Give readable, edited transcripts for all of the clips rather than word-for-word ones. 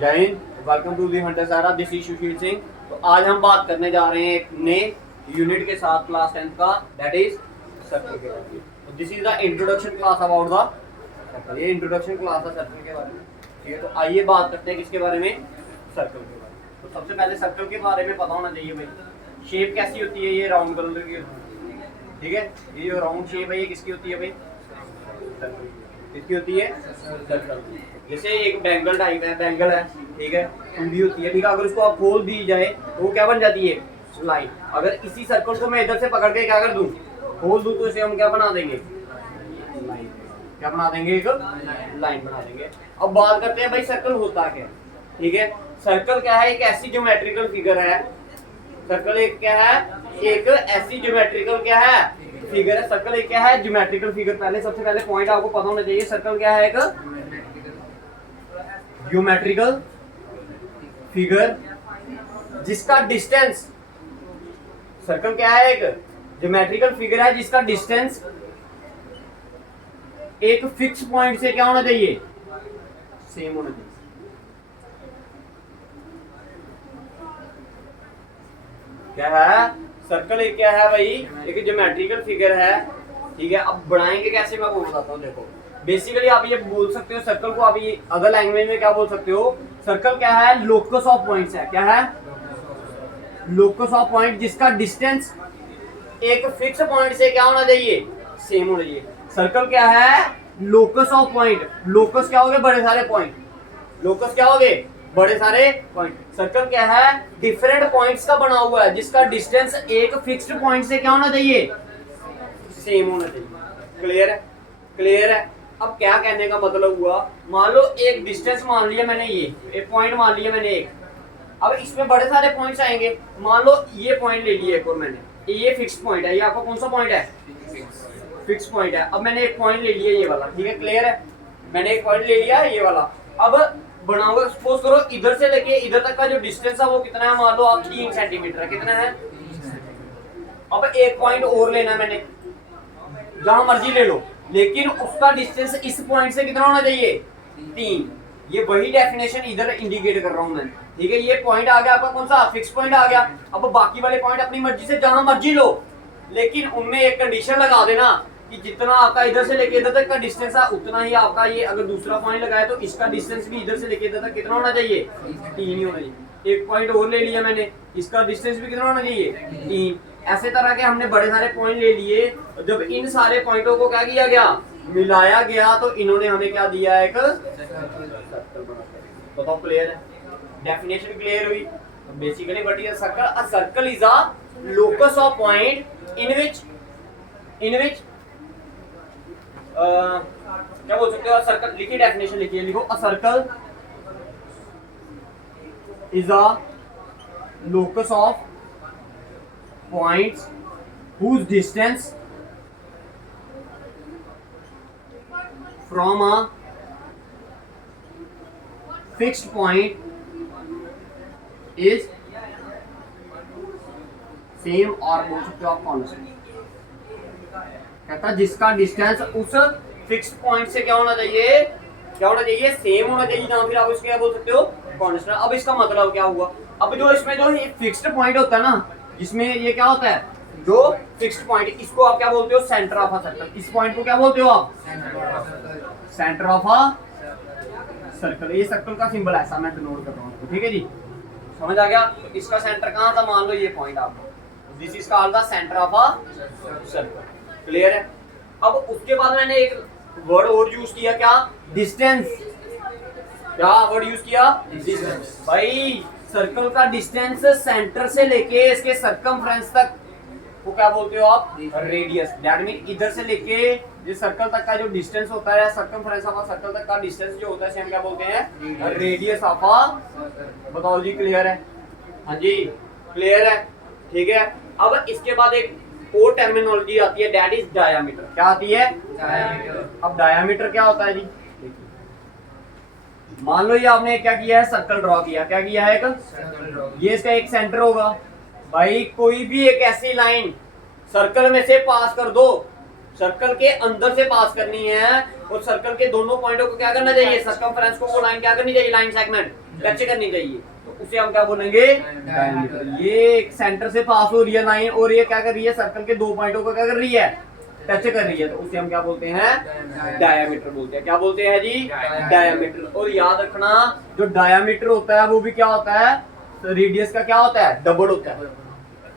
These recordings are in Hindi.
जय Hind, welcome to the hunter सारा, दिस इज सुशील सिंह। तो आज हम बात करने जा रहे हैं एक नए यूनिट के साथ क्लास 10 का, दैट इज सर्कल के बारे में। तो this is the introduction class about the circle. ये इंट्रोडक्शन क्लास है सर्कल के बारे में, ठीक है। तो आइए बात करते हैं किसके बारे में, सर्कल के बारे में। तो सबसे पहले सर्कल के बारे में पता होना चाहिए भाई, शेप कैसी होती है, ये राउंड कलर की होती है, ठीक है। ये जो राउंड शेप है ये किसकी होती है भाई, सर्कल। किसकी होती है, सर्कल। जैसे एक बैंगल टाइप है, बैंगल है, ठीक है, कुंडी होती है, ठीक है। अगर उसको आप खोल दी जाए तो वो क्या बन जाती है, लाइन। अगर इसी सर्कल को मैं इधर से पकड़ के क्या कर दूं, खोल दूं, तो इसे हम क्या बना देंगे, लाइन। क्या बना देंगे, एक लाइन बना देंगे। अब बात करते हैं भाई सर्कल होता क्या है, ठीक है। सर्कल क्या है, एक ऐसी ज्योमेट्रिकल फिगर है। सर्कल एक क्या है, एक ऐसी ज्योमेट्रिकल क्या है, फिगर है। सर्कल एक क्या है, ज्योमेट्रिकल फिगर। पहले सबसे पहले पॉइंट आपको पता होना चाहिए, सर्कल क्या है, एक ज्योमेट्रिकल फिगर जिसका डिस्टेंस, सर्कल क्या है, एक ज्योमेट्रिकल फिगर है जिसका डिस्टेंस एक फिक्स पॉइंट से क्या होना चाहिए, सेम होना चाहिए। क्या है, सर्कल एक क्या है भाई, एक ज्योमेट्रिकल फिगर है, ठीक है। अब बनाएंगे कैसे, मैं बोल बताता हूँ। देखो, बेसिकली आप ये बोल सकते हो सर्कल को, आप ये अदर लैंग्वेज में क्या बोल सकते हो, सर्कल क्या है, लोकस ऑफ पॉइंट्स है। क्या है, लोकस ऑफ पॉइंट जिसका डिस्टेंस एक फिक्स पॉइंट से क्या होना चाहिए, सेम होना चाहिए। सर्कल क्या है, लोकस ऑफ पॉइंट। लोकस क्या हो गए, बड़े सारे पॉइंट। लोकस क्या हो गए, बड़े सारे पॉइंट। सर्कल क्या है, डिफरेंट पॉइंट्स का बना हुआ है जिसका डिस्टेंस एक फिक्स्ड पॉइंट से क्या होना चाहिए, सेम होना चाहिए। क्लियर है, क्लियर है। अब क्या कहने का मतलब हुआ, मान लो एक डिस्टेंस मान लिया मैंने, ये एक पॉइंट मान लिया मैंने एक। अब इसमें बड़े सारे पॉइंट्स आएंगे। मान लो ये पॉइंट ले लिया एक और मैंने, ये फिक्स पॉइंट है। ये आपका कौन सा पॉइंट है, फिक्स पॉइंट है। अब मैंने एक पॉइंट ले लिया ये वाला, ठीक है, क्लियर है। मैंने एक पॉइंट ले लिया ये वाला। अब बनाओगे, सपोज करो इधर से लेके इधर तक का जो डिस्टेंस है वो कितना है, मान लो आप 3 सेंटीमीटर है। कितना है, अब एक पॉइंट और लेना है मैंने, जहां मर्जी ले लो, लेकिन उसका डिस्टेंस इस पॉइंट से कितना होना चाहिए, 3। ये वही डेफिनेशन इधर इंडिकेट कर रहा हूं मैं, ठीक है। ये पॉइंट आ गया आपका कौन सा, फिक्स पॉइंट आ गया। अब बाकी वाले पॉइंट अपनी मर्जी से जहां मर्जी लो, लेकिन उनमें एक कंडीशन लगा देना कि जितना आपका इधर से लेके इधर तक का डिस्टेंस है उतना ही आपका ये, अगर दूसरा पॉइंट लगाया तो इसका डिस्टेंस भी इधर से लेके इधर तक कितना होना चाहिए, 3 ही होना चाहिए। एक पॉइंट और ले लिया मैंने, इसका डिस्टेंस भी कितना होना चाहिए, 3। ऐसे तरह के हमने बड़े सारे पॉइंट ले लिए। जब इन सारे पॉइंटों को क्या किया गया, मिलाया गया, तो इन्होंने हमें क्या दिया, एक सर्कल बना दिया। बताओ, क्लियर है, डेफिनेशन क्लियर हुई। Basically what is a circle, a circle is a locus of point in which क्या बोल सकते हो, सर्कल। लिखिए डेफिनेशन, लिखिए, लिखो, a circle is a locus of points whose distance from a fixed point is same, और बोल सकते हो आप कांस्टेंट। कहता जिसका डिस्टेंस उस फिक्स्ड पॉइंट से क्या होना चाहिए, क्या होना चाहिए, सेम होना चाहिए, या फिर आप इसको क्या बोल सकते हो, कांस्टेंट। अब इसका मतलब क्या हुआ, अब जो इसमें जो फिक्स्ड पॉइंट होता है ना, जिसमें ये क्या होता है, जो फिक्स्ड पॉइंट, इसको आप क्या बोलते हो, सेंटर ऑफ अ सर्कल। इस पॉइंट को क्या बोलते हो आप, सेंटर ऑफ अ सर्कल। ये सर्कल का सिंबल ऐसा मैं डिनोट कर रहा हूँ, ठीक है जी, समझ आ गया। तो इसका सेंटर कहाँ था, मान लो ये पॉइंट आपको, this is called the centre of a circle. Clear है। अब उसके बाद मैंने एक वर्ड और यूज किया, क्या, डिस्टेंस। क्या वर्ड यूज किया, डिस्टेंस। भाई सर्कल का डिस्टेंस सेंटर से लेके इसके सरकमफ्रेंस तक वो क्या बोलते हो आप, रेडियस। दैट मीन इधर से लेके ये सर्कल तक का जो डिस्टेंस होता है, सरकमफ्रेंस ऑफ सर्कल तक का डिस्टेंस जो होता है, से हम क्या बोलते हैं, रेडियस ऑफ अ। बताओ जी, क्लियर है, हाँ जी, क्लियर है, ठीक है। अब इसके बाद एक और टर्मिनोलॉजी आती है, दैट इज डायामीटर। क्या आती है, डायामीटर। अब डायामीटर क्या होता है जी, मान लो ये आपने क्या किया है, सर्कल ड्रॉ किया। क्या किया है, एक ये इसका एक सेंटर होगा। भाई कोई भी एक ऐसी लाइन सर्कल में से पास कर दो, सर्कल के अंदर से पास करनी है, और सर्कल के दोनों पॉइंटों को क्या करना चाहिए, सरकमफ्रेंस को वो लाइन क्या करनी चाहिए, लाइन सेगमेंट टच करनी चाहिए, तो उसे हम क्या बोलेंगे, डायमीटर। ये सेंटर से पास हो रही है लाइन और ये क्या कर रही है, सर्कल के दो पॉइंटों को क्या कर रही है, टच कर रही है, तो उसे हम क्या बोलते हैं, डायमीटर बोलते हैं। क्या बोलते हैं जी, डायमीटर। और याद रखना जो डायमीटर होता है वो भी क्या होता है, तो रेडियस का क्या होता है, डबल होता है।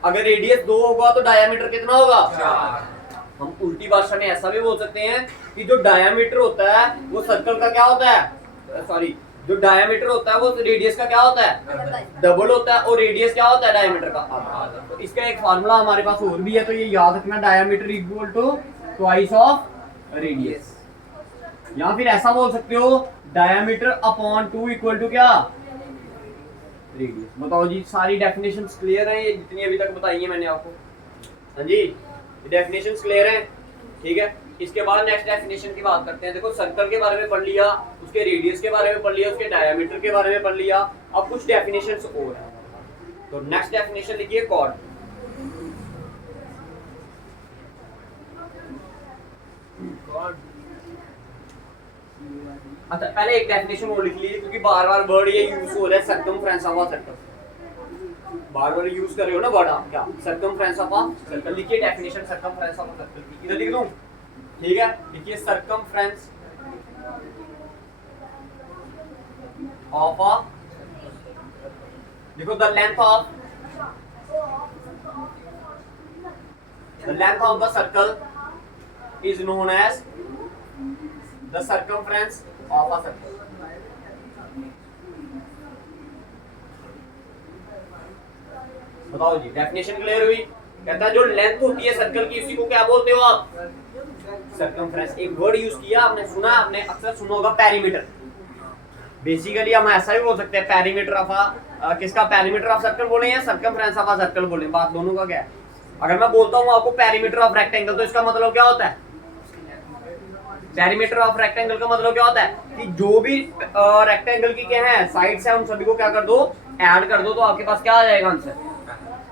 अगर रेडियस 2 होगा तो डायमीटर कितना होगा, 4। हम उल्टी भाषा में ऐसा भी बोल सकते हैं कि जो डायमीटर होता है वो सर्कल का क्या होता है, सॉरी, जो डायमीटर होता है वो रेडियस का क्या होता है, डबल होता है, और रेडियस क्या होता है, डायमीटर का आधा। तो इसका एक फार्मूला हमारे पास और भी है, तो ये याद रखना, diameter equal to twice of radius. या फिर ऐसा बोल सकते हो, डायमीटर अपॉन 2 इक्वल टू क्या, रेडियस। बताओ जी, सारी डेफिनेशंस क्लियर है ये जितनी अभी तक बताई है मैंने आपको? हाँ जी, डेफिनेशंस क्लियर है, ठीक है। इसके बाद नेक्स्ट डेफिनेशन की बात करते हैं। देखो, सर्कल के बारे में पढ़ लिया, उसके रेडियस के बारे में पढ़ लिया, उसके डायमीटर के बारे में पढ़ लिया, अब कुछ डेफिनेशंस और है। तो नेक्स्ट डेफिनेशन लिखिए, कॉर्ड। अच्छा, पहले एक डेफिनेशन और लिख लीजिए, क्योंकि बार बार वर्ड ये यूज हो रहा है, circumference of a circle. Bar bar use कर रहे हो ना वर्ड आप, क्या, सर्कमफ्रेंस ऑफ अ सर्कल। लिखिए definition circumference of a circle की, इधर लिख दूं, ठीक है। लिखिए सर्कमफ्रेंस ऑफ अ, देखो, the length of the circle is known as the circumference of a circle. बताओ जी, डेफिनेशन क्लियर हुई? कहता है जो लेंथ होती है सर्कल की, उसी को क्या बोलते हो आप, सर्कमफ्रेंस। एक वर्ड यूज किया आपने, सुना, आपने अक्सर सुना होगा, पेरीमीटर। बेसिकली हम ऐसा भी बोल सकते हैं, पेरीमीटर ऑफ किसका, पेरीमीटर ऑफ सर्कल बोले या सर्कमफ्रेंस ऑफ अ सर्कल बोले, बात दोनों का क्या है। अगर मैं बोलता हूं आपको पेरीमीटर ऑफ रेक्टेंगल, तो इसका मतलब क्या होता है, पेरीमीटर ऑफ रेक्टेंगल का मतलब क्या होता है कि जो भी रेक्टेंगल की क्या है साइड्स है, उन सभी को क्या कर दो, ऐड कर दो, तो आपके पास क्या आ जाएगा answer,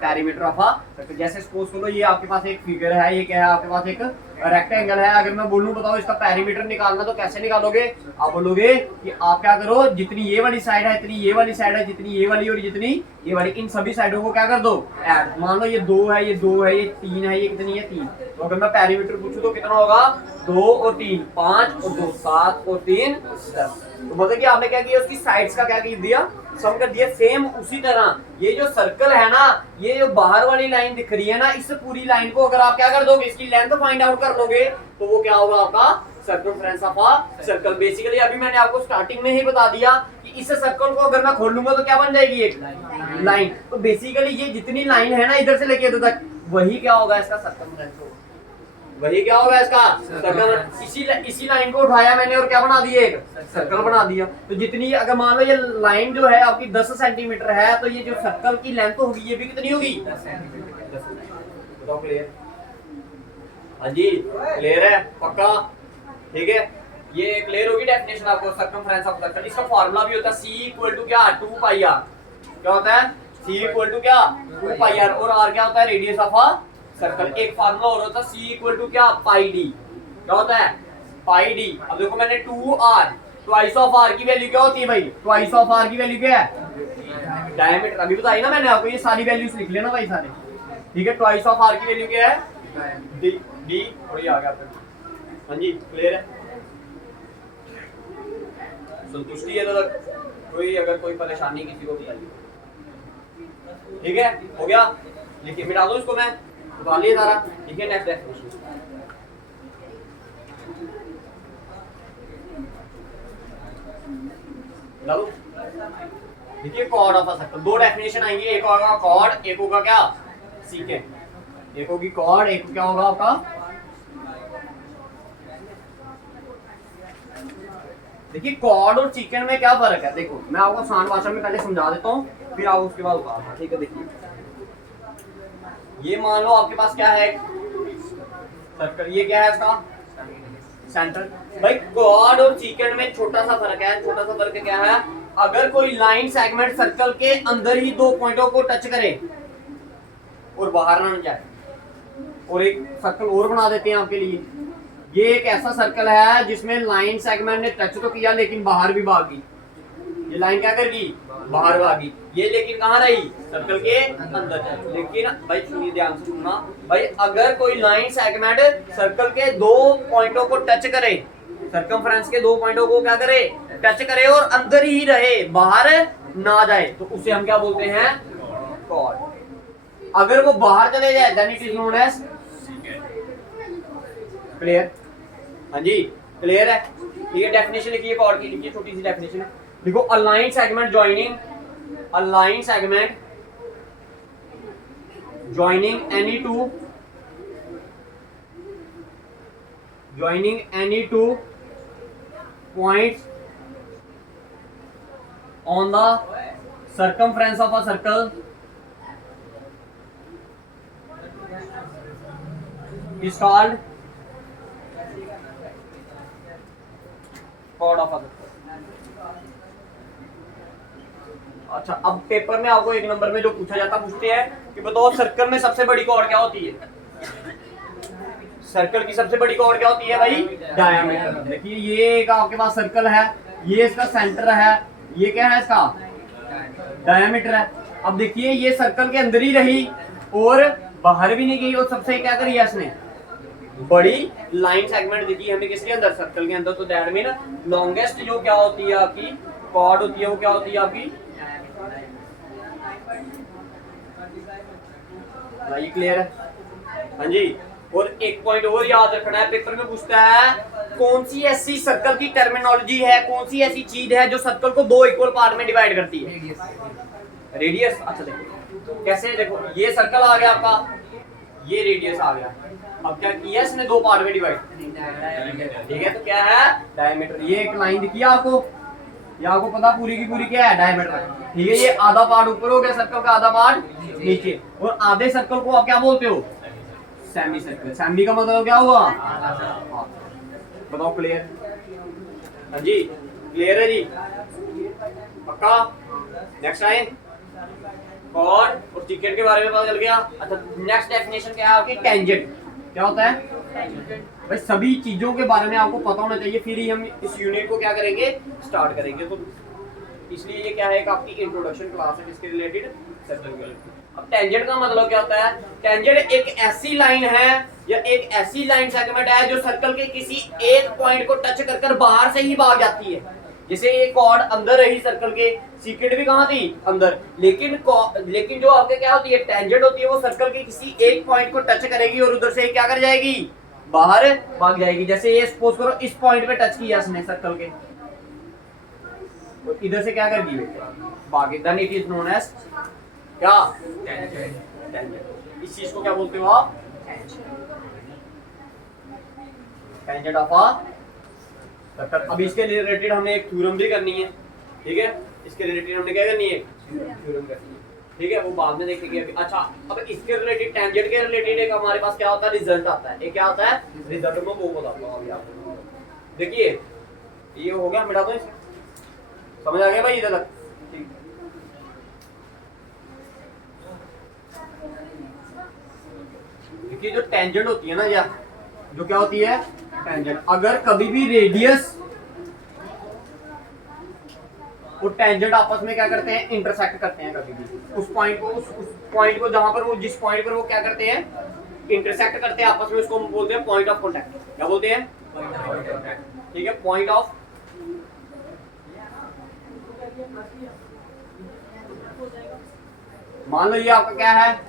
perimeter of a circle. जैसे सपोज करो ये आपके पास एक फिगर है, ये क्या है आपके पास, एक रेक्टेंगल है। अगर मैं बोलूं बताओ इसका पेरीमीटर निकालना, तो कैसे निकालोगे, आप बोलोगे कि आप क्या करो, जितनी ये वाली साइड है, इतनी ये वाली साइड है, जितनी ये वाली और जितनी ये वाली, इन सभी साइडों को क्या कर दो, ऐड। मान लो ये 2 है, ये 2 है, ये 3 है, ये कितनी है, 3। तो अगर मैं पेरीमीटर पूछूं तो कितना होगा, 2 और 3 5 और 2 7 और 3 10। तो मतलब कि आपने क्या किया, उसकी साइड्स का क्या कर दिया, सम कर दिया। सेम उसी तरह ये जो सर्कल है ना, ये जो बाहर वाली लाइन दिख रही है ना, इस पूरी लाइन को अगर आप क्या कर दोगे, इसकी लेंथ फाइंड आउट कर लोगे, तो वो क्या होगा आपका circumference of a circle. Basically अभी मैंने आपको स्टार्टिंग में ही बता दिया कि इस सर्कल को अगर मैं खोल लूंगा तो क्या बन जाएगी, एक लाइन। तो बेसिकली ये जितनी लाइन है ना, इधर से लेके इधर तक, वही क्या होगा, इसका सर्कमफ्रेंस होगा, वही क्या होगा इसका सर्कल। इसी लाइन को उठाया मैंने और क्या बना दिया, एक सर्कल बना दिया। तो जितनी, अगर मान लो ये लाइन जो है आपकी 10 सेंटीमीटर है, तो ये जो सर्कल की लेंथ होगी ये भी कितनी होगी, 10 सेंटीमीटर। बताओ, क्लियर? हाँ जी, क्लियर है, पक्का, ठीक है। ये क्लियर होगी डेफिनेशन आपको, सर्कमफ्रेंस ऑफ सर्कल। इसका फार्मूला भी होता है C इक्वल टू क्या, 2 पाई r। क्या होता है, C इक्वल टू क्या, 2 पाई r, और r क्या होता है, रेडियस ऑफ अ सर्कल। एक फार्मूला और होता है C इक्वल टू क्या, पाई d। क्या होता है, पाई d। अब देखो मैंने 2r, ट्वाइस ऑफ r की वैल्यू क्या होती है भाई, ट्वाइस ऑफ r की वैल्यू क्या है, डायमीटर। अभी बताई ना मैंने आपको, ये सारी वैल्यूज लिख लेना भाई सारे, ठीक है। ट्वाइस ऑफ r की वैल्यू क्या है, d, और ये आ गया आपका। हाँ जी, क्लियर है, संतुष्टि है? तो कोई अगर कोई परेशानी किसी को बताइए, ठीक है, हो गया। लिखिए, मिटा दो इसको, मैं उठा लिया सारा, ठीक है। नेक्स्ट डेफिनेशन, देखिए, कॉर्ड ऑफ अ सर्कल। दो डेफिनेशन आएंगे, एक होगा कॉर्ड, एक होगा क्या, सीकेंड। एक होगी कॉर्ड, एक क्या होगा आपका, देखिए कॉर्ड और चिकन में क्या फर्क है। देखो मैं आपको आसान भाषा में पहले समझा देता हूँ, फिर आप उसके बाद उतारना, ठीक है। देखिए, ये मान लो आपके पास क्या है, सर्कल, ये क्या है इसका सेंटर। भाई कॉर्ड और चिकन में छोटा सा फर्क है। छोटा सा फर्क क्या है, अगर कोई लाइन सेगमेंट सर्कल के अंदर ही 2 पॉइंटों को टच करे और बाहर ना जाए, और एक सर्कल और बना देते हैं आपके लिए। ये एक ऐसा सर्कल है जिसमें लाइन सेगमेंट ने टच तो किया लेकिन बाहर भी भाग गई, ये लाइन क्या कर गई, बाहर भागी, ये लेकिन कहाँ रही, सर्कल के अंदर। लेकिन भाई सुनिए, ध्यान से सुनना भाई, अगर कोई लाइन सेगमेंट सर्कल के दो पॉइंटों को टच करे, सर्कमफ्रेंस के दो पॉइंटों को क्या करे, टच करे और अंदर ही रहे, बाहर ना जाए, तो उसे हम क्या बोलते हैं, कॉर्ड। अगर वो बाहर चले जाए then it is known as clear. हाँ जी क्लियर है। ठीक है, डेफिनेशन लिखिए कॉर्ड की, लिखिए छोटी सी डेफिनेशन है, देखो align segment joining, align segment joining any two points on the circumference of a circle is called chord of a circle। अच्छा, अब पेपर में आपको एक नंबर में जो पूछा जाता, पूछते हैं कि बताओ सर्कल में सबसे बड़ी कॉर्ड क्या होती है, सर्कल की सबसे बड़ी कॉर्ड क्या होती है भाई, डायमीटर। देखिए ये एक आपके पास सर्कल है, ये इसका सेंटर है, ये क्या है इसका डायमीटर है। अब देखिए ये सर्कल के अंदर ही रही और बाहर भी नहीं गई, और सबसे क्या करी है इसने, बड़ी लाइन सेगमेंट देखी हमें किसके अंदर, सर्कल के अंदर। तो दैट मीन लॉन्गेस्ट जो क्या होती है आपकी कॉर्ड होती है, वो क्या होती है आपकी, ये क्लियर है। हाँ जी, और एक पॉइंट और याद रखना है, पेपर में पूछता है कौन सी ऐसी सर्कल की टर्मिनोलॉजी है, कौन सी ऐसी चीज है जो सर्कल को दो इक्वल पार्ट में डिवाइड करती है, रेडियस। अच्छा देखो कैसे, देखो ये सर्कल आ गया आपका, ये रेडियस आ गया, अब क्या किया इसने, दो पार्ट में डिवाइड, ठीक है, तो क्या है डायमीटर। ये एक लाइन दिखी आपको, ये आपको पता पूरी की पूरी क्या है, डायमीटर, ठीक है। ये आधा पार्ट ऊपर हो गया सर्कल का, आधा पार्ट नीचे, और आधे सर्कल को आप क्या बोलते हो, सेमी सर्कल। सेमी का मतलब क्या हुआ, बताओ क्लियर। हाँ जी क्लियर है जी, पक्का। नेक्स्ट आए कॉर्ड और सेकेंड के बारे में पता चल गया। अच्छा नेक्स्ट डेफिनेशन क्या है आपकी, टेंजेंट। क्या होता है भाई, सभी चीजों के बारे में आपको पता होना चाहिए, फिर ही हम इस यूनिट को क्या करेंगे, स्टार्ट करेंगे। तो इसलिए ये क्या है, आपकी इंट्रोडक्शन क्लास है इसके रिलेटेड सर्कल। अब टेंजेंट का मतलब क्या होता है, टेंजेंट एक ऐसी लाइन है या एक ऐसी लाइन सेगमेंट है जो सर्कल के किसी एक पॉइंट को टच कर कर बाहर से ही भाग जाती है। जैसे ये कॉर्ड अंदर रही सर्कल के, सीक्रेट भी कहाँ थी, अंदर, लेकिन जो आपके क्या होती है, टेंजेंट होती है, वो सर्कल के किसी एक पॉइंट को टच करेगी और उधर से क्या कर जाएगी, बाहर भाग जाएगी। जैसे ये सपोज करो इस पॉइंट पे टच किया इसने सर्कल के, तो इधर से क्या करेगी, भागे, then it is known as क्या, टेंजेंट। इस चीज को क्या बोलते हो आप, टेंजेंट ऑफ अ सर्कल। अब इसके रिलेटेड हमने एक थ्योरम भी करनी है, ठीक है, इसके रिलेटेड हमने क्या करनी है, थ्योरम करनी है, ठीक है, वो बाद में देखेंगे अभी। अच्छा अब इसके रिलेटेड, टेंजेंट के रिलेटेड एक हमारे पास क्या होता है, रिजल्ट आता है। ये क्या होता है, रिजल्ट में वो बताता हूं अभी आपको। देखिए ये हो गया, मिटा दो इसे, समझ आ गया भाई इधर तक, ठीक। देखिए जो टेंजेंट होती है ना, या जो क्या होती है टेंजेंट, अगर कभी भी रेडियस और टेंजेंट आपस में क्या करते हैं, इंटरसेक्ट करते हैं कभी भी, उस पॉइंट को उस पॉइंट को जहां पर वो, जिस पॉइंट पर वो क्या करते हैं, इंटरसेक्ट करते हैं आपस में, उसको हम बोलते हैं पॉइंट ऑफ कॉन्टैक्ट। क्या बोलते हैं, ठीक है, पॉइंट ऑफ। मान लो ये आपका क्या है,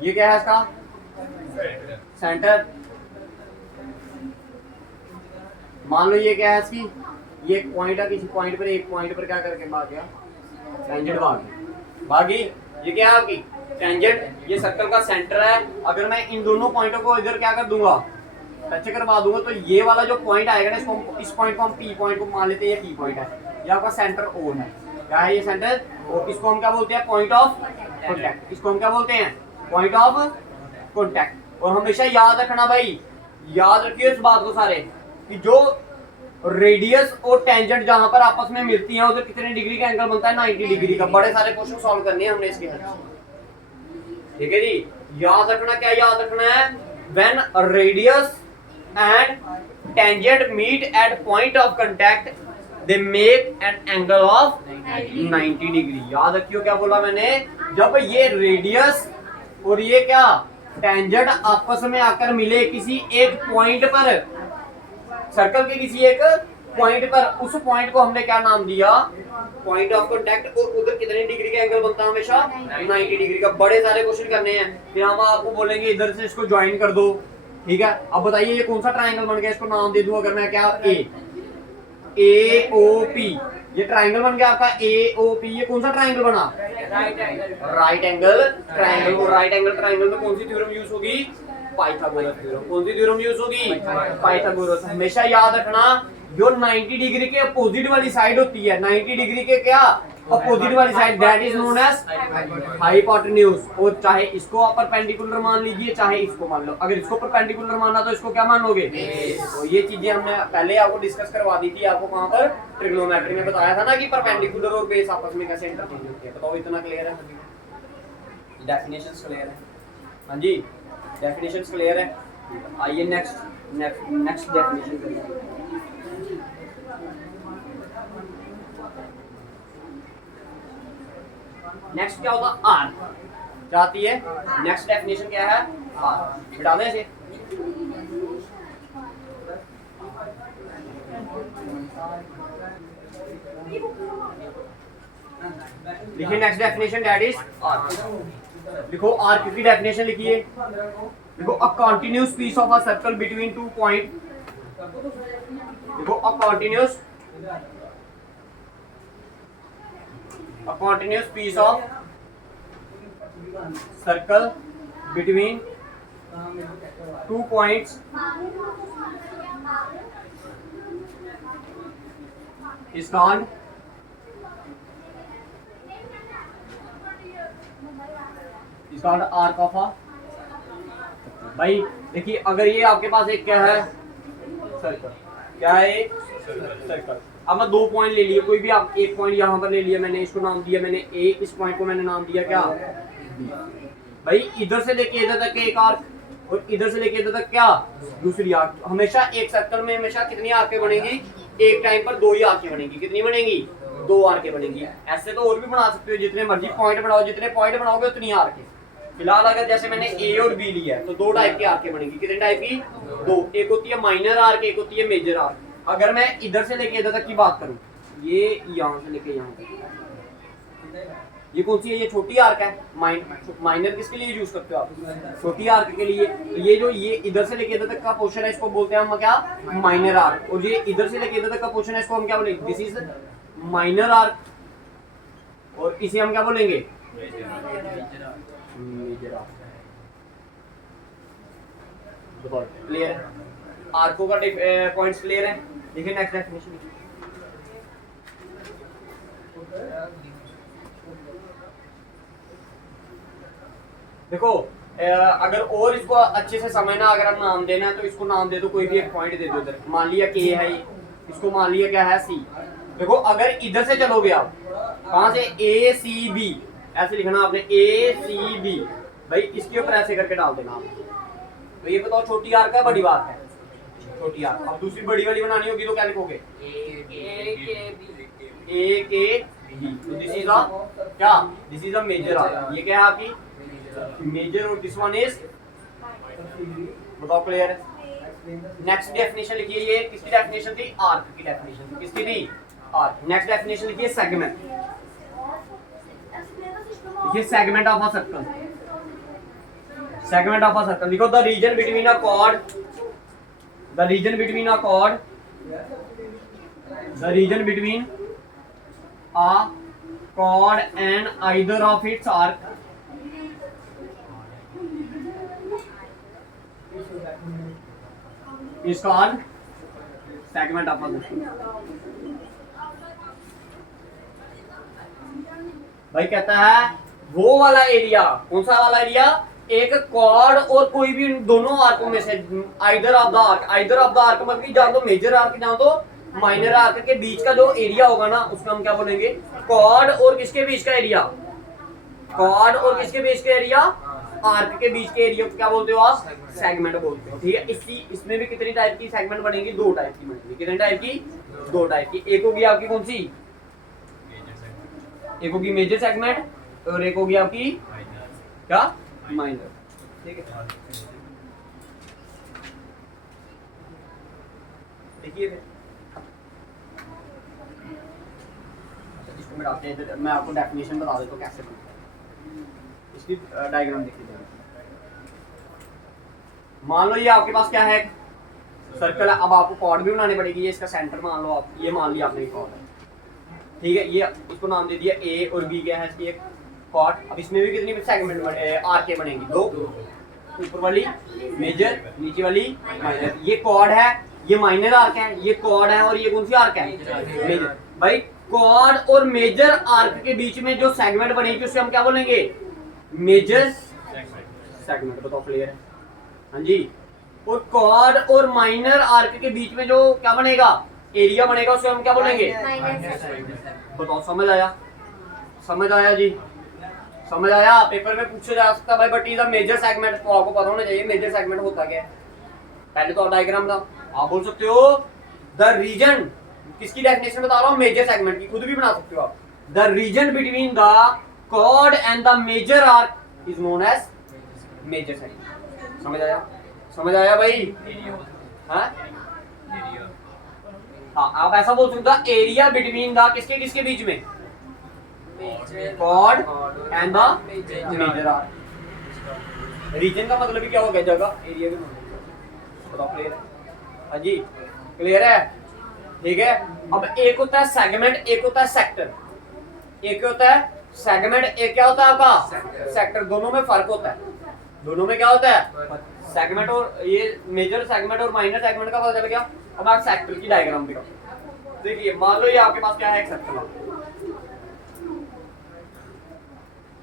ये क्या है इसका सेंटर, मान लो ये क्या है इसकी, ये एक पॉइंट है, किसी पॉइंट पर, एक पॉइंट पर क्या करके भाग गया, टेंजेंट भागी। ये क्या है आपकी टेंजेंट, ये सर्कल का सेंटर है। अगर मैं इन दोनों पॉइंटों को इधर क्या कर दूंगा, टच करवा दूंगा, तो ये वाला जो पॉइंट आएगा ना, इसको, इस पॉइंट को हम पी पॉइंट को मान लेते हैं, ये पी पॉइंट है, ये आपका सेंटर ओ है। क्या है ये सेंटर, और इसको हम क्या बोलते हैं, पॉइंट ऑफ कॉन्टैक्ट। इसको हम क्या बोलते हैं, पॉइंट ऑफ कॉन्टैक्ट। और हमेशा याद रखना भाई, याद रखिए इस बात को सारे, कि जो रेडियस और टेंजेंट जहां पर आपस में मिलती हैं, उधर कितने डिग्री का एंगल बनता है, 90 डिग्री का। बड़े सारे क्वेश्चन सॉल्व करने हैं हमने इसके हेल्प से, ठीक है जी। याद रखना, क्या याद रखना है, when radius and tangent meet at point of contact they make an angle of 90 degree. याद रखियो क्या बोला मैंने, जब ये रेडियस और ये क्या टेंजेंट आपस में आकर मिले किसी एक पॉइंट पर, सर्कल के किसी एक पॉइंट पर, उस पॉइंट को हमने क्या नाम दिया, पॉइंट ऑफ कांटेक्ट। और उधर कितने डिग्री का एंगल बनता है हमेशा 90 डिग्री का। बड़े सारे क्वेश्चन करने हैं, फिर हम आपको बोलेंगे इधर से इसको ज्वाइन कर दो, ठीक है। अब बताइए ये कौन सा ट्रायंगल बन गया, इसको नाम दे दूं अगर मैं क्या, ए ओ पी, ये ट्रायंगल बन गया आपका ए ओ पी। ये कौन सा ट्रायंगल बना, राइट एंगल ट्रायंगल। और राइट एंगल ट्रायंगल में कौन सी थ्योरम यूज होगी, पाइथागोरस थ्योरम। कौन सी थ्योरम यूज होगी, पाइथागोरस। हमेशा याद रखना जो 90 डिग्री के अपोजिट वाली साइड होती है, 90 डिग्री के क्या अपोजिट वाली side, that is known as hypotenuse. और चाहे इसको आप परपेंडिकुलर मान लीजिए, चाहे इसको मान लो। अगर इसको परपेंडिकुलर माना तो इसको क्या मानोगे, तो ये चीजें हमने पहले आपको डिस्कस करवा दी थी। आपको कहां पर, ट्रिग्नोमेट्री में बताया था ना कि परपेंडिकुलर और बेस आपस में कैसे इंटरचेंज होते हैं। बताओ इतना क्लियर है, डेफिनेशंस क्लियर है, हाँ जी डेफिनेशंस क्लियर है। आइए नेक्स्ट डेफिनेशन करिए। नेक्स्ट क्या होगा, आर्क। क्या आती है नेक्स्ट डेफिनेशन, क्या है, आर्क। बिठा दें इसे, लिखिए next definition, that is arc. लिखो आर्क की डेफिनेशन लिखिए। देखो a continuous piece of a circle between 2 point. देखो a continuous piece of circle between 2 points is called arc of a। भाई देखिए अगर ये आपके पास एक क्या है, सर्कल, क्या है, सर्कल। अब मैं 2 पॉइंट ले लिए, कोई भी आप एक पॉइंट यहाँ पर ले लिया मैंने, इसको नाम दिया मैंने ए, इस पॉइंट को मैंने नाम दिया क्या, भाई इधर से लेके इधर तक एक आर्क और इधर से लेके इधर तक क्या, दूसरी आर्क। हमेशा एक सर्कल में हमेशा कितनी आर्कें बनेगी, एक टाइम पर 2 ही आर्कें बनेगी। कितनी बनेगी, 2 आर्कें बनेगी। ऐसे तो और भी बना सकते हो, जितने मर्जी पॉइंट बनाओ, जितने पॉइंट बनाओगे उतनी आर्कें। फिलहाल अगर जैसे मैंने ए और बी लिया है तो 2 टाइप की आर्कें बनेगी। कितने टाइप की, 2। एक होती है माइनर आर्क, एक होती है मेजर आर्क। अगर मैं इधर से लेके इधर तक की बात करूं, ये यहाँ से लेके यहाँ तक, ये कौन सी है, ये छोटी आर्क है। माइनर किसके लिए यूज करते हो आप, छोटी आर्क के लिए। तो ये जो ये इधर से लेके इधर तक का पोर्शन है, इसको बोलते हैं हम क्या, माइनर आर्क। और ये इधर से लेके इधर तक का पोर्शन है, इसको हम क्या बोलेंगे, दिस इज माइनर आर्क। और इसे हम क्या बोलेंगे, मेजर आर्क। क्लियर है, आर्कों का पॉइंट्स क्लियर है। देखिए नेक्स्ट डेफिनेशन, देखो अगर और इसको अच्छे से समझना, अगर हम नाम देना है तो इसको नाम दे दो, कोई भी एक पॉइंट दे दो। इधर मान लिया के है, इसको मान लिया क्या है, सी। देखो अगर इधर से चलोगे आप, कहां से, ए सी बी, ऐसे लिखना आपने, ए सी बी। भाई इसके ऊपर ऐसे करके डाल देना आप। तो ये बताओ छोटी आर्क है, बड़ी बात है, छोटी आर्क। अब दूसरी बड़ी वाली बनानी होगी तो क्या लिखोगे, ए के बी। दिस इज अ क्या, this is a major arc. ये क्या है आपकी मेजर, और दिस वन इज, बताओ क्लियर है। नेक्स्ट डेफिनेशन लिखिए, ये किसकी डेफिनेशन थी, आर्क की डेफिनेशन। किसकी थी, आर्क। नेक्स्ट डेफिनेशन लिखिए, सेगमेंट। लिखिए segment of a circle. Segment of a circle लिखो, the region between a chord, the region between a chord, the region between a chord and either of its arc is called segment of a circle। भाई कहता है वो वाला एरिया, कौन सा वाला एरिया, एक कॉर्ड और कोई भी दोनों आर्कों में से, either of the arc. Either of the arc मतलब कि जहां तो मेजर आर्क जहां तो माइनर आर्क के बीच का जो एरिया होगा ना, उसका हम क्या बोलेंगे, कॉर्ड और किसके बीच का एरिया, कॉर्ड और किसके बीच का एरिया, आर्क के बीच के एरिया को क्या बोलते हो आप? सेगमेंट बोलते हो। ठीक है, इसमें भी कितनी टाइप की सेगमेंट बनेगी? 2 टाइप की बनेगी। कितनी टाइप की? 2 टाइप की। एक होगी आपकी कौन सी? एक होगी मेजर सेगमेंट और एक होगी आपकी क्या? माइनर। ठीक है, देखिए इसको मिटाते हैं। इधर मैं आपको डेफिनेशन बता देता हूँ कैसे बनता है। इसकी डायग्राम देखिए। मान लो ये आपके पास क्या है? सर्कल है। अब आपको कॉर्ड भी बनानी पड़ेगी। ये इसका सेंटर मान लो आप, ये मान लिया आपने कॉर्ड है। ठीक है, ये इसको नाम दे दिया ए और बी क्या है इसकी एक कॉर्ड। अब इसमें भी कितनी सेगमेंट आर के बनेंगी? 2। ऊपर वाली मेजर, नीचे वाली माइनर। ये कॉर्ड है, ये माइनर आर्क है। ये कॉर्ड है और ये कौन सी आर्क है? मेजर। भाई कॉर्ड और मेजर आर्क के बीच में जो सेगमेंट बनेगी उसे हम क्या बोलेंगे? Major segment. बताओ क्लियर है? हाँ जी। और कॉर्ड और माइनर आर्क के बीच में जो क्या बनेगा? एरिया बनेगा, उसे हम क्या बोलेंगे? बताओ, समझ आया? समझ आया जी? समझ आया? पेपर में पूछा जा सकता है भाई but is a major segment, तो आपको पता होना चाहिए मेजर सेगमेंट होता क्या है। पहले तो डायग्राम था, आप बोल सकते हो द रीजन। किसकी डेफिनेशन बता रहा हूँ? मेजर सेगमेंट की। खुद भी बना सकते हो आप। The region between the chord and the major arc is known as major segment. समझ आया? समझ आया भाई? हाँ, आप ऐसा बोल सकते हो एरिया बिटवीन द किसके किसके बीच में? Chord and the major arc. Region का मतलब ही क्या हो गया? जगह। एरिया भी बताओ, क्लियर है? हाँ जी, क्लियर है? ठीक है। अब एक होता है सेगमेंट, एक होता है सेक्टर। एक होता है सेगमेंट, एक क्या होता है आपका? सेक्टर। दोनों में फर्क होता है। दोनों में क्या होता है? सेगमेंट और ये मेजर सेगमेंट और माइनर सेगमेंट का पता चल गया। अब आप सेक्टर की डायग्राम दिखाओ। देखिए, मान लो ये आपके पास क्या है? एक सर्कल।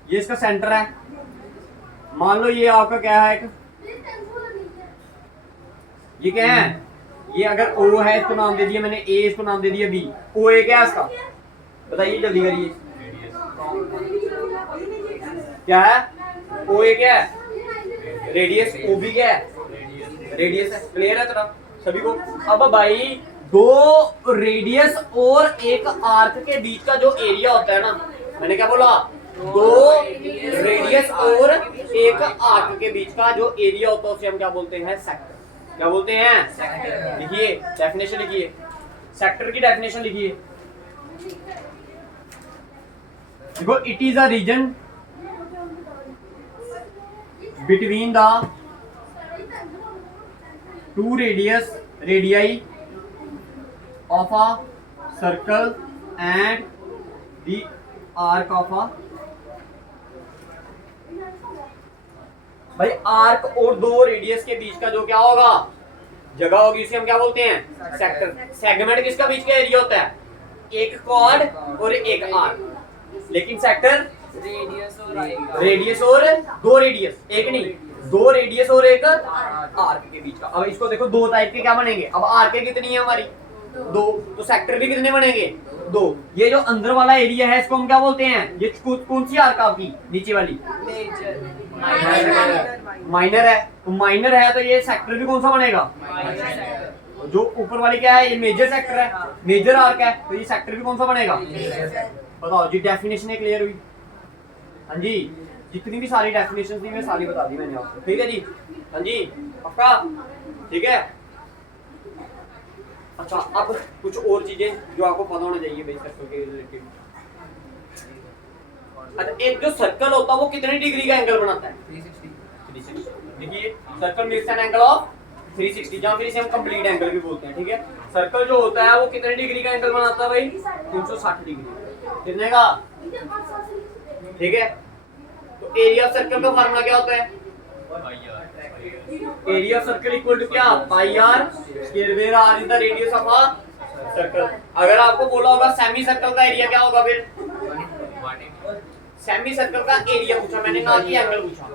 ये इसका सेंटर है। मान लो ये आपका क्या है? एक ये क्या है? ये अगर O है, इसको नाम दे दिया मैंने A, इसको नाम दे दिया B। OA क्या है इसका? बताइए, जल्दी करिए। क्या है? OA क्या है? रेडियस। OB क्या है? रेडियस है। क्लियर है तेरा सभी को? अब भाई 2 रेडियस और एक आर्क के बीच का जो एरिया होता है ना, मैंने क्या बोला? 2 रेडियस और एक आर्क के बीच का जो एरिया होता है उसे हम क्या बोलते हैं? सेक्टर। क्या बोलते हैं? लिखिए डेफिनेशन, लिखिए सेक्टर की डेफिनेशन लिखिए। देखो, it is a reason between the 2 radii of a circle and the arc of a. भाई आर्क और 2 रेडियस के बीच का जो क्या होगा? जगह होगी, उसे हम क्या बोलते हैं? सेक्टर। सेगमेंट किसका बीच का एरिया होता है? एक कॉर्ड और एक आर्क। लेकिन सेक्टर रेडियस और 2 रेडियस, एक नहीं 2 रेडियस और एक आर्क के बीच का। अब इसको देखो, 2 टाइप के क्या बनेंगे? अब आर्क कितनी है हमारी? 2। तो सेक्टर भी कितने बनेंगे? 2। ये जो अंदर वाला एरिया है इसको हम क्या बोलते हैं? ये कौन सी आर्क आपकी? नीचे वाली माइनर है। तो माइनर है तो ये सेक्टर भी कौन सा बनेगा? जो ऊपर वाली क्या है? ये मेजर सेक्टर है, मेजर आर्क है, तो ये सेक्टर भी कौन सा बनेगा? बताओ जी, डेफिनेशन क्लियर हुई? हाँ जी, जितनी भी सारी डेफिनेशन थी मैं सारी बता दी मैंने आपको। ठीक है जी? हाँ जी, पक्का? ठीक है। अच्छा, अब कुछ और चीजें जो आपको पता होना चाहिए बेस सर्कल के रिलेटेड। अच्छा, एक जो सर्कल होता है वो कितनी डिग्री का एंगल बनाता है? 360। देखिए, circle makes an angle of 360, जहां फिर इसे हम कंप्लीट एंगल भी बोलते हैं। ठीक है, सर्कल जो होता है वो कितने डिग्री का एंगल बनाता है भाई? 360 डिग्री। कितने का? ठीक है। तो एरिया ऑफ सर्कल का फार्मूला क्या होता है? Area of circle equal to क्या? Pi R square, where R is the radius of a circle. अगर आपको बोला होगा सेमी सर्कल का एरिया क्या होगा फिर? सेमी सर्कल का एरिया पूछा मैंने, ना कि एंगल पूछा।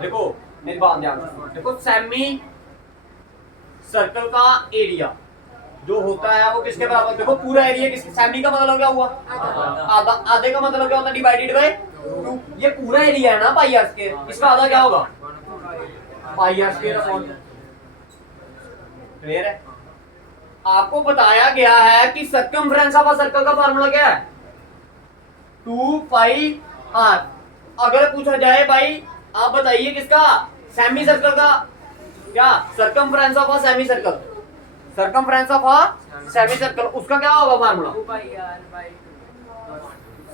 देखो मेरी बात ध्यान से देखो, सेमी सर्कल का एरिया जो होता है वो किसके बराबर, देखो पूरा एरिया किसके, सेमी का मतलब क्या हुआ आधा, आधे का मतलब क्या होता है डिवाइडेड बाय 2, ये पूरा एरिया है ना पाई आर स्क्वायर, इसका आधा क्या होगा पाई आर स्क्वायर अपॉन, क्लियर है। आपको बताया गया है कि सर्कमफ्रेंस ऑफ अ सर्कल का फार्मूला क्या है 2 पाई आर। अगर पूछा जाए भाई आप बताइए किसका, सेमी सर्कल का, क्या circumference of a semi circle, circumference of a semi circle, उसका क्या होगा फार्मूला,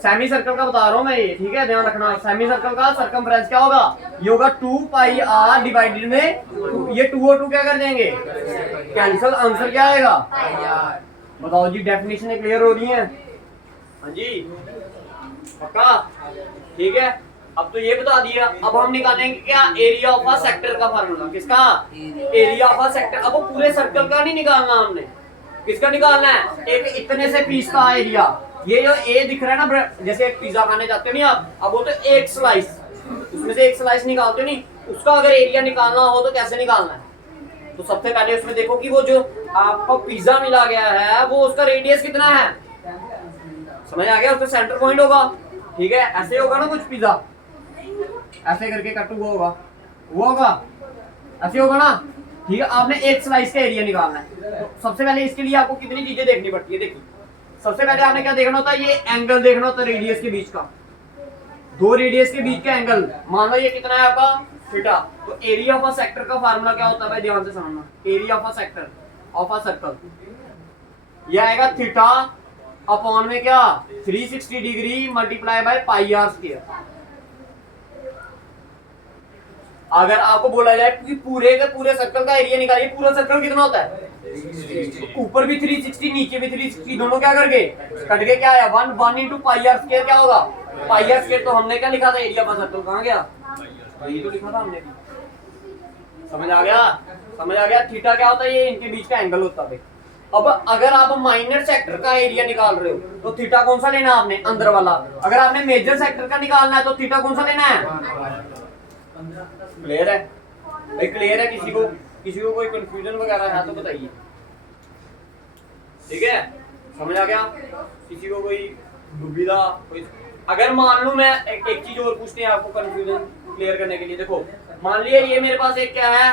सेमी सर्कल का बता रहा हूं मैं ये, ठीक है ध्यान रखना। सेमी सर्कल का सर्कमफ्रेंस क्या होगा, ये होगा 2 पाई आर डिवाइडेड में ये 2 और 2 क्या कर देंगे कैंसिल, आंसर क्या आएगा बताओ जी। डेफिनेशन क्लियर हो रही है, हाँ जी पक्का, ठीक है। अब तो ये बता दिया, अब हम निकालेंगे क्या एरिया ऑफ अ सेक्टर का फार्मूला, किसका एरिया ऑफ अ सेक्टर। अब वो पूरे सर्कल का नहीं निकालना हमने, किसका निकालना है, एक इतने से पीस का एरिया, ये जो ए दिख रहा है ना, जैसे एक पिज्जा खाने जाते हो नहीं आप, अब वो तो एक स्लाइस, उसमें से एक स्लाइस निकालते हो नहीं, उसका अगर एरिया निकालना हो तो कैसे निकालना है, तो सबसे पहले उसमें देखो कि वो जो आपको पिज्जा मिला गया है वो उसका रेडियस कितना है, समझ आ गया, उसका सेंटर पॉइंट होगा, ठीक है। ऐसे होगा ना कुछ पिज्जा ऐसे करके कट हुआ होगा, वो होगा ऐसे होगा ना, ठीक है। आपने एक स्लाइस का एरिया निकालना है, तो सबसे पहले इसके लिए आपको कितनी चीजें देखनी पड़ती है, देखिए सबसे पहले आपने क्या देखना होता है, ये एंगल देखना होता है रेडियस के बीच का, दो रेडियस के बीच का एंगल, मान लो ये कितना है आपका थीटा, तो एरिया ऑफ अ सेक्टर का फार्मूला क्या होता है भाई ध्यान से समझना, area of a sector of a circle ये आएगा थीटा अपॉन में क्या 360 degree multiply by pi R square. अगर आपको बोला जाए कि पूरे के पूरे सर्कल का एरिया निकालिए, पूरा सर्कल कितना होता है, ऊपर भी 360 नीचे भी 360, दोनों क्या करके कट के क्या आया 1 इंटू पाई आर स्क्वायर, क्या होगा पाई आर स्क्वायर। तो हमने क्या लिखा था एरिया ऑफ सर्कल, कहां गया, ये तो लिखा था हमने, समझ आ गया, समझ आ गया। थीटा क्या होता है, ये इनके बीच का एंगल होता है। अब अगर आप माइनर सेक्टर का एरिया निकाल रहे हो तो थीटा कौन सा लेना है आपने, अंदर वाला। अगर आपने मेजर सेक्टर का निकालना है तो थीटा कौन सा लेना है, क्लियर है भाई, क्लियर है। किसी को कोई कंफ्यूजन वगैरह है तो बताइए, ठीक है समझ आ गया, किसी को कोई दुविधा कोई। अगर मान लूं मैं एक चीज और पूछते हैं आपको कंफ्यूजन क्लियर करने के लिए, देखो मान लिया ये मेरे पास एक क्या है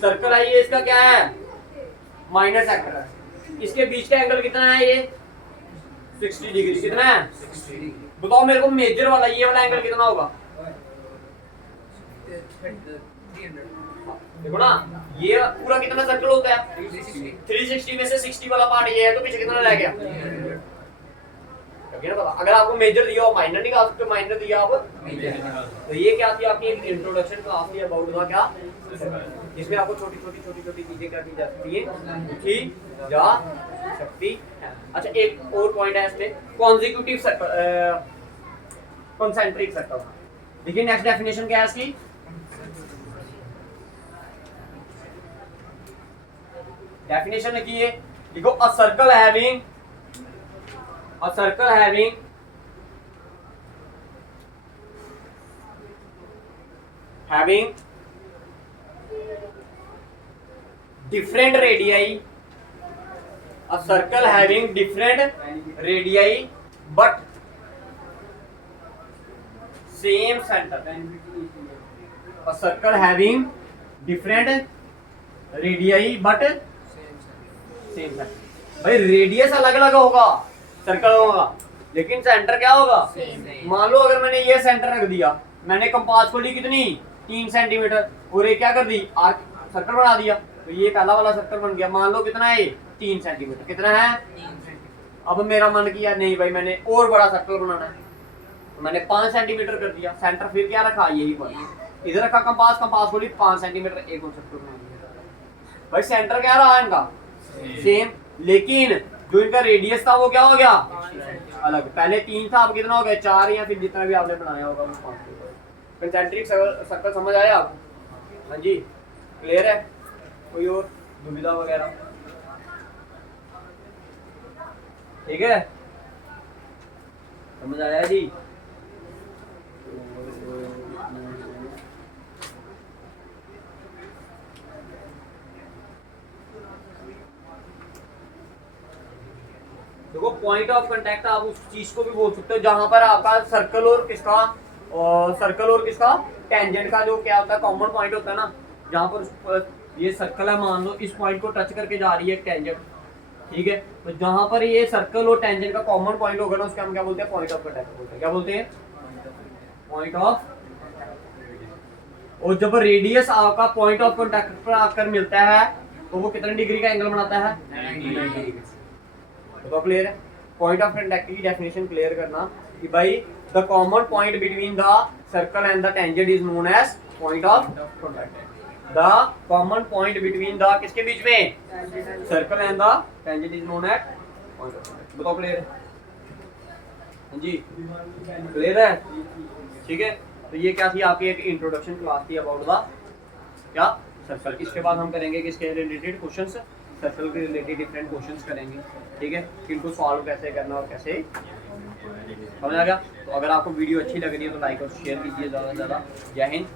सर्कल है, ये इसका क्या है माइनर सेक्टर है, इसके बीच का एंगल कितना है, ये 60 डिग्री, कितना है बताओ मेरे को, मेजर वाला ये वाला एंगल कितना होगा, देखो ना ये पूरा कितना सर्कल होता है 360 में से 60 वाला पार्ट ये है, तो पीछे कितना रह गया, अगर आपको मेजर दिया हो माइनर निकाल सकते हो, माइनर दिया आप मेजर। तो ये क्या थी आपकी एक इंट्रोडक्शन क्लास थी अबाउट द क्या, जिसमें आपको छोटी छोटी चीजें क्या की जा सकती है, पूछी जा सकती है। अच्छा एक और पॉइंट है इसमें, कॉन्जिक्यूटिव सर्कल, कॉन्सेंट्रिक सर्कल। देखिए नेक्स्ट डेफिनेशन क्या है इसकी, डेफिनेशन लिखिए, देखो a circle having different radii, a circle having different radii but same center, a circle having different radii but same है भाई, रेडियस अलग अलग होगा सर्कल होगा लेकिन सेंटर क्या होगा, मान लो अगर मैंने ये सेंटर रख दिया, मैंने कंपास को ली कितनी 3 सेंटीमीटर और ये क्या कर दी आर्क सर्कल बना दिया, तो ये पहला वाला सर्कल बन गया, मान लो कितना है 3 सेंटीमीटर, कितना है 3 अब मेरा मन किया नहीं भाई मैंने और बड़ा सर्कल बनाना है, तो मैंने 5 सेंटीमीटर कर दिया, सेंटर फिर क्या रखा यही पर इधर रखा कंपास को ली 5 सेंटीमीटर एक और सर्कल बना दिया, भाई सेंटर क्या रहा इनका सेम, लेकिन जो इनका रेडियस था वो क्या हो गया अलग, पहले 3 था अब कितना हो गया 4, या फिर जितना भी आपने बनाया होगा वो 5। कंसेंट्रिक सर्कल समझ आया आपको, हाँ जी क्लियर है, कोई और दुविधा वगैरह, ठीक है समझ आया जी। देखो पॉइंट ऑफ कांटेक्ट आप उस चीज को भी बोल सकते हो जहां पर आपका सर्कल और किसका टेंजेंट का जो क्या होता है कॉमन पॉइंट होता है ना, जहां पर ये सर्कल है, मान लो इस पॉइंट को टच करके जा रही है टेंजेंट, ठीक है, तो जहां पर ये सर्कल और टेंजेंट का कॉमन पॉइंट होगा ना, उसके हम क्या बोलते हैं, पॉइंट ऑफ कांटेक्ट बोलते हैं। क्या बोलते हैं? Point of. और जब रेडियस आपका पॉइंट ऑफ कांटेक्ट पर आकर मिलता है तो वो कितने डिग्री का एंगल बनाता है? 90 डिग्री। तो क्लियर है? पॉइंट ऑफ कांटेक्ट की डेफिनेशन क्लियर करना कि भाई the common point between the circle and the tangent is known as point of contact. The common point between the किसके बीच में? Circle and the tangent is known as point of contact. बताओ क्लियर है? हाँ जी क्लियर है? ठीक है, तो ये क्या थी आपकी एक इंट्रोडक्शन क्लास थी अबाउट द क्या सर्कल। इसके बाद हम करेंगे किसके रिलेटेड क्वेश्चंस, सर्कल के रिलेटेड डिफरेंट क्वेश्चंस करेंगे, ठीक है, कि इनको सॉल्व कैसे करना और कैसे, समझ आ गया? तो अगर आपको वीडियो अच्छी लग रही है तो लाइक और शेयर कीजिए ज़्यादा से ज़्यादा। जय हिंद।